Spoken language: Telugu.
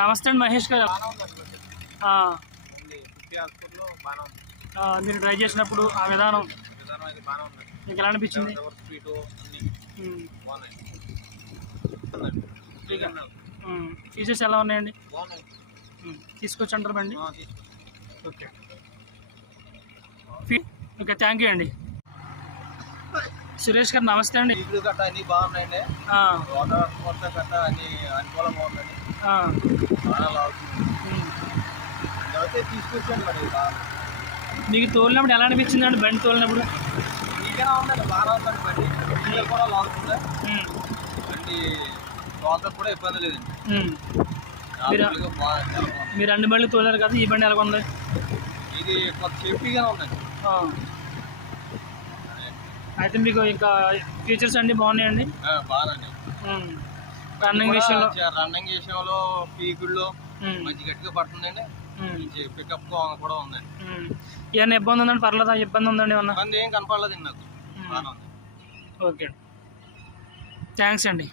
నమస్తే అండి మహేష్ గారు. మీరు డ్రైవ్ చేసినప్పుడు ఆ విధానం మీకు ఎలా అనిపించింది? ఫీచర్స్ ఎలా ఉన్నాయండి? తీసుకొచ్చి అంటారు బండి. ఓకే ఓకే, థ్యాంక్ యూ అండి. సురేష్ గారు నమస్తే అండి. గట్ట అన్ని బాగున్నాయండి. గట్ట అన్ని అనుకూలంగా ఉందండి. తీసుకొచ్చాను మరి. మీకు తోలినప్పుడు ఎలా అనిపించింది అండి బండి తోలినప్పుడు? మీకేనా ఉందండి, బాగా ఉందండి బండి. ఇంజన్ కూడా లాగుతుంది. బండి లోకల్ కూడా ఇబ్బంది లేదండి. మీరు అన్ని బండ్లు తోలారు కదా, ఈ బండి ఎలా ఉంది? ఇది కొంత సేఫ్టీగానే ఉందండి. అయితే మీకు ఇంకా ఫీచర్స్ అన్నీ బాగున్నాయండి? బాగానండి. రన్నింగ్ విషయంలో పీకుల్లో మంచి గట్టిగా పడుతుందండి. పికప్ కూడా ఉందండి. ఏమన్నా ఇబ్బంది ఉందండి? పర్లేదా? ఇబ్బంది ఉందండి ఏమన్నా? ఇబ్బంది ఏం కనపడలేదండి నాకు. బాగా ఉంది. ఓకే, థ్యాంక్స్ అండి.